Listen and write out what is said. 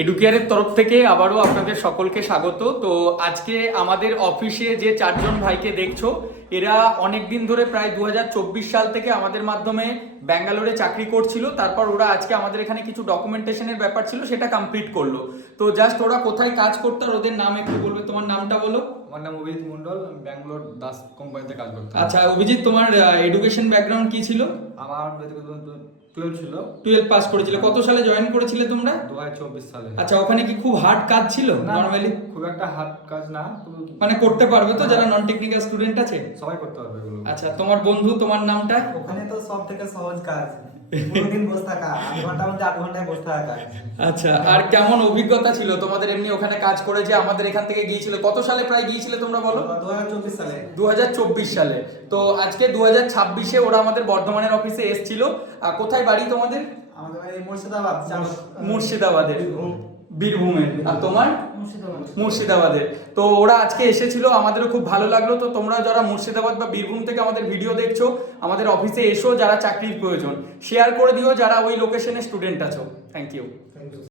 এডুকেয়ারের তরফ থেকে আবারও আপনাদের সকলকে স্বাগত। তো আজকে আমাদের অফিসে যে চারজন ভাইকে দেখছো, এরা অনেক দিন ধরে প্রায় 2024 সাল থেকে আমাদের মাধ্যমে ব্যাঙ্গালোরে চাকরি করছিল। তারপর ওরা আজকে আমাদের এখানে কিছু ডকুমেন্টেশনের ব্যাপার ছিল, সেটা কমপ্লিট করলো। তো জাস্ট ওরা কোথায় কাজ করতো আর ওদের নাম একটু বলবে। তোমার নামটা বলো। আমার নাম অভিজিৎ মন্ডল, আমি ব্যাঙ্গালোর দাস কোম্পানিতে কাজ করতাম। আচ্ছা অভিজিৎ, তোমার এডুকেশন ব্যাকগ্রাউন্ড কি ছিল? আমার 12 ছিল। 12 পাস করেছিলে। কত সালে জয়েন করেছিলে তোমরা? 2024 সালে। আচ্ছা, ওখানে কি খুব হার্ড কাজ ছিল নরমালি? খুব একটা হার্ড কাজ না, মানে করতে পারবে তো যারা নন টেকনিক্যাল স্টুডেন্ট আছে? সবাই করতে পারবে এগুলো। আচ্ছা, তোমার বন্ধু, তোমার নামটা? ওখানে তো সব থেকে সহজ কাজ, পুরোদিন বসে থাকা, 8 ঘন্টার মধ্যে 8 ঘন্টায় বসে থাকা কাজ। আচ্ছা, আর কেমন অভিজ্ঞতা ছিল তোমাদের এমনি ওখানে কাজ করে? যে আমাদের এখান থেকে গিয়েছিল, কত সালে প্রায় গিয়েছিলে তোমরা বলো? 2024 সালে। 2024 সালে। তো আজকে 2026-এ ওরা আমাদের বর্ধমানের অফিসে এসেছিল। কোথায় বাড়ি তোমাদের? আমাদের এই মুর্শিদাবাদ, মুর্শিদাবাদের, বীরভূমের। আর তোমার? মুর্শিদাবাদের। তো ওরা আজকে এসেছিল, আমাদেরও খুব ভালো লাগলো। তো তোমরা যারা মুর্শিদাবাদ বা বীরভূম থেকে আমাদের ভিডিও দেখছো, আমাদের অফিসে এসো, যারা চাকরির প্রয়োজন শেয়ার করে দিও, যারা ওই লোকেশনে স্টুডেন্ট আছো। Thank you.